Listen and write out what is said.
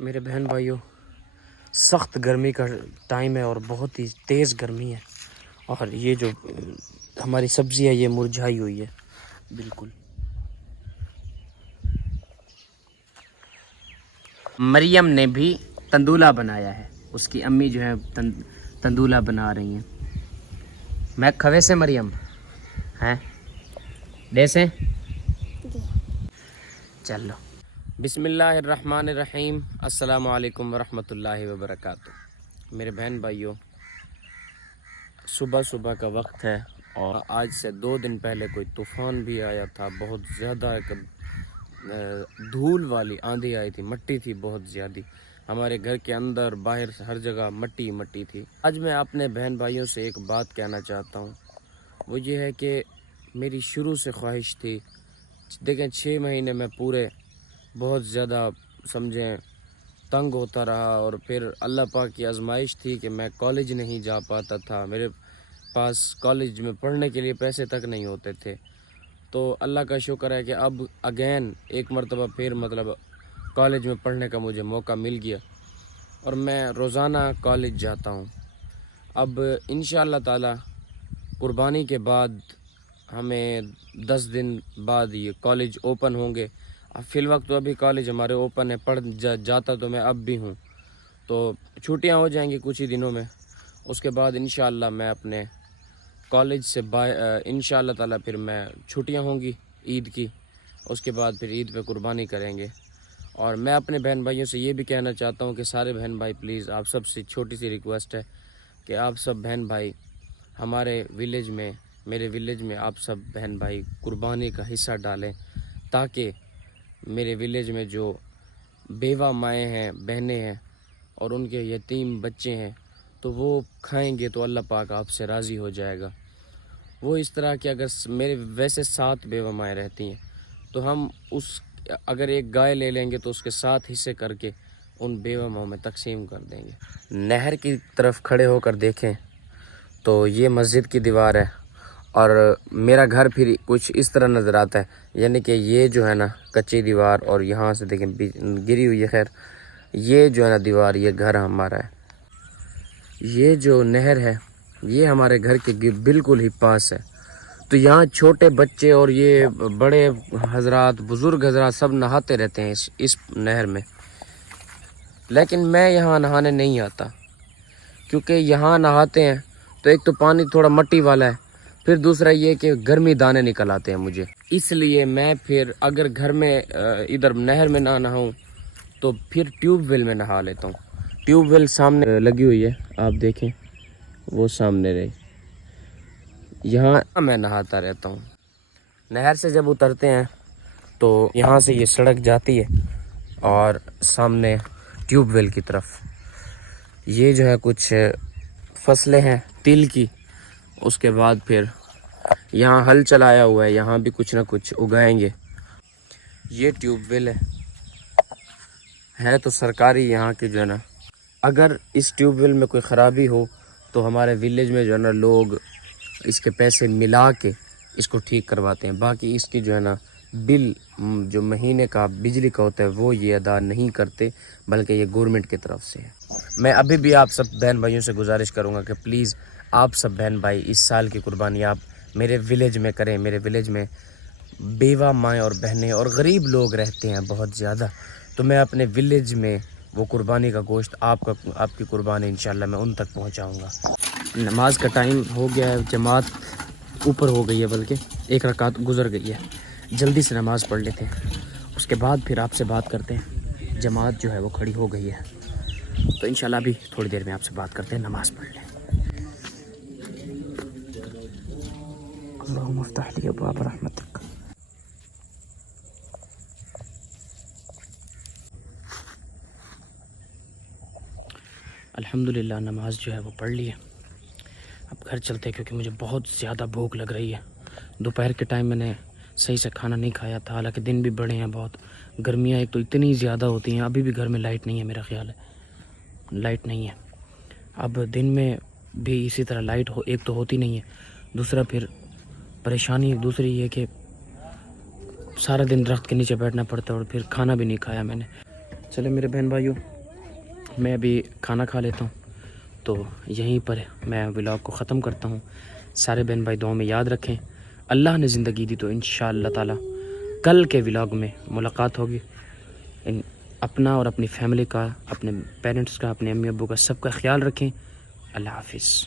میرے بہن بھائیوں، سخت گرمی کا ٹائم ہے اور بہت ہی تیز گرمی ہے، اور یہ جو ہماری سبزی ہے یہ مرجھائی ہوئی ہے بالکل۔ مریم نے بھی تندولہ بنایا ہے، اس کی امی جو ہے تندولہ بنا رہی ہیں۔ میں کھوے سے مریم ہیں دیسے چلو۔ بسم اللہ الرحمن الرحیم۔ السلام علیکم ورحمۃ اللہ وبرکاتہ۔ میرے بہن بھائیوں، صبح کا وقت ہے اور آج سے 2 دن پہلے کوئی طوفان بھی آیا تھا، بہت زیادہ دھول والی آندھی آئی تھی، مٹی تھی بہت زیادہ، ہمارے گھر کے اندر باہر ہر جگہ مٹی تھی۔ آج میں اپنے بہن بھائیوں سے ایک بات کہنا چاہتا ہوں، وہ یہ ہے کہ میری شروع سے خواہش تھی، دیکھیں 6 مہینے میں پورے بہت زیادہ سمجھیں تنگ ہوتا رہا، اور پھر اللہ پاک کی آزمائش تھی کہ میں کالج نہیں جا پاتا تھا، میرے پاس کالج میں پڑھنے کے لیے پیسے تک نہیں ہوتے تھے۔ تو اللہ کا شکر ہے کہ اب اگین ایک مرتبہ پھر کالج میں پڑھنے کا مجھے موقع مل گیا، اور میں روزانہ کالج جاتا ہوں۔ اب انشاءاللہ تعالی قربانی کے بعد ہمیں 10 دن بعد یہ کالج اوپن ہوں گے۔ اب فی الوقت تو ابھی کالج ہمارے اوپن ہے، پڑھ جاتا تو میں اب بھی ہوں، تو چھٹیاں ہو جائیں گی کچھ ہی دنوں میں، اس کے بعد انشاءاللہ میں اپنے کالج سے انشاءاللہ تعالی پھر میں چھٹیاں ہوں گی عید کی، اس کے بعد پھر عید پہ قربانی کریں گے۔ اور میں اپنے بہن بھائیوں سے یہ بھی کہنا چاہتا ہوں کہ سارے بہن بھائی پلیز، آپ سب سے چھوٹی سی ریکویسٹ ہے کہ آپ سب بہن بھائی ہمارے ولیج میں، میرے ولیج میں آپ سب بہن بھائی قربانی کا حصہ ڈالیں، تاکہ میرے ولیج میں جو بیوہ مائیں ہیں، بہنیں ہیں اور ان کے یتیم بچے ہیں، تو وہ کھائیں گے تو اللہ پاک آپ سے راضی ہو جائے گا۔ وہ اس طرح کہ اگر میرے ویسے 7 بیوہ مائیں رہتی ہیں، تو ہم اگر ایک گائے لے لیں گے تو اس کے 7 حصے کر کے ان بیوہ ماؤں میں تقسیم کر دیں گے۔ نہر کی طرف کھڑے ہو کر دیکھیں تو یہ مسجد کی دیوار ہے، اور میرا گھر پھر کچھ اس طرح نظر آتا ہے، یعنی کہ یہ جو ہے نا کچی دیوار، اور یہاں سے دیکھیں گری ہوئی ہے، خیر یہ جو ہے نا دیوار، یہ گھر ہمارا ہے۔ یہ جو نہر ہے یہ ہمارے گھر کے بالکل ہی پاس ہے، تو یہاں چھوٹے بچے اور یہ بڑے حضرات، بزرگ حضرات سب نہاتے رہتے ہیں اس نہر میں، لیکن میں یہاں نہانے نہیں آتا، کیونکہ یہاں نہاتے ہیں تو ایک تو پانی تھوڑا مٹی والا ہے، پھر دوسرا یہ کہ گرمی دانے نکل آتے ہیں مجھے، اس لیے میں پھر اگر گھر میں ادھر نہر میں نہ نہاؤں تو پھر ٹیوب ویل میں نہا لیتا ہوں۔ ٹیوب ویل سامنے لگی ہوئی ہے، آپ دیکھیں وہ سامنے رہی، یہاں میں نہاتا رہتا ہوں۔ نہر سے جب اترتے ہیں تو یہاں سے یہ سڑک جاتی ہے اور سامنے ٹیوب ویل کی طرف یہ جو ہے کچھ فصلیں ہیں تل کی، اس کے بعد پھر یہاں ہل چلایا ہوا ہے، یہاں بھی کچھ نہ کچھ اگائیں گے۔ یہ ٹیوب ویل ہے تو سرکاری، یہاں کی جو ہے نا، اگر اس ٹیوب ویل میں کوئی خرابی ہو تو ہمارے ولیج میں جو ہے نا لوگ اس کے پیسے ملا کے اس کو ٹھیک کرواتے ہیں، باقی اس کی جو ہے نا بل جو مہینے کا بجلی کا ہوتا ہے وہ یہ ادا نہیں کرتے، بلکہ یہ گورنمنٹ کی طرف سے ہے۔ میں ابھی بھی آپ سب بہن بھائیوں سے گزارش کروں گا کہ پلیز آپ سب بہن بھائی اس سال کی قربانی آپ میرے ولیج میں کریں۔ میرے ولیج میں بیوہ مائیں اور بہنیں اور غریب لوگ رہتے ہیں بہت زیادہ، تو میں اپنے ولیج میں وہ قربانی کا گوشت آپ کی قربانی انشاءاللہ میں ان تک پہنچاؤں گا۔ نماز کا ٹائم ہو گیا ہے، جماعت اوپر ہو گئی ہے، بلکہ 1 رکعت گزر گئی ہے، جلدی سے نماز پڑھ لیتے ہیں، اس کے بعد پھر آپ سے بات کرتے ہیں۔ جماعت جو ہے وہ کھڑی ہو گئی ہے، تو انشاءاللہ ابھی تھوڑی دیر میں آپ سے بات کرتے ہیں، نماز پڑھ لیں۔ اللہم افتح لی ابواب رحمتک۔ الحمدللہ نماز جو ہے وہ پڑھ لی ہے، اب گھر چلتے ہیں کیونکہ مجھے بہت زیادہ بھوک لگ رہی ہے۔ دوپہر کے ٹائم میں نے صحیح سے کھانا نہیں کھایا تھا، حالانکہ دن بھی بڑے ہیں، بہت گرمیاں ایک تو اتنی زیادہ ہوتی ہیں، ابھی بھی گھر میں لائٹ نہیں ہے، میرا خیال ہے لائٹ نہیں ہے۔ اب دن میں بھی اسی طرح لائٹ ایک تو ہوتی نہیں ہے، دوسرا پھر پریشانی دوسری یہ کہ سارا دن درخت کے نیچے بیٹھنا پڑتا ہے، اور پھر کھانا بھی نہیں کھایا میں نے۔ چلے میرے بہن بھائیوں، میں ابھی کھانا کھا لیتا ہوں، تو یہیں پر میں ولاگ کو ختم کرتا ہوں۔ سارے بہن بھائی دعاؤں میں یاد رکھیں، اللہ نے زندگی دی تو انشاءاللہ تعالی کل کے ولاگ میں ملاقات ہوگی۔ اپنا اور اپنی فیملی کا، اپنے پیرنٹس کا، اپنے امی ابو کا، سب کا خیال رکھیں۔ اللہ حافظ۔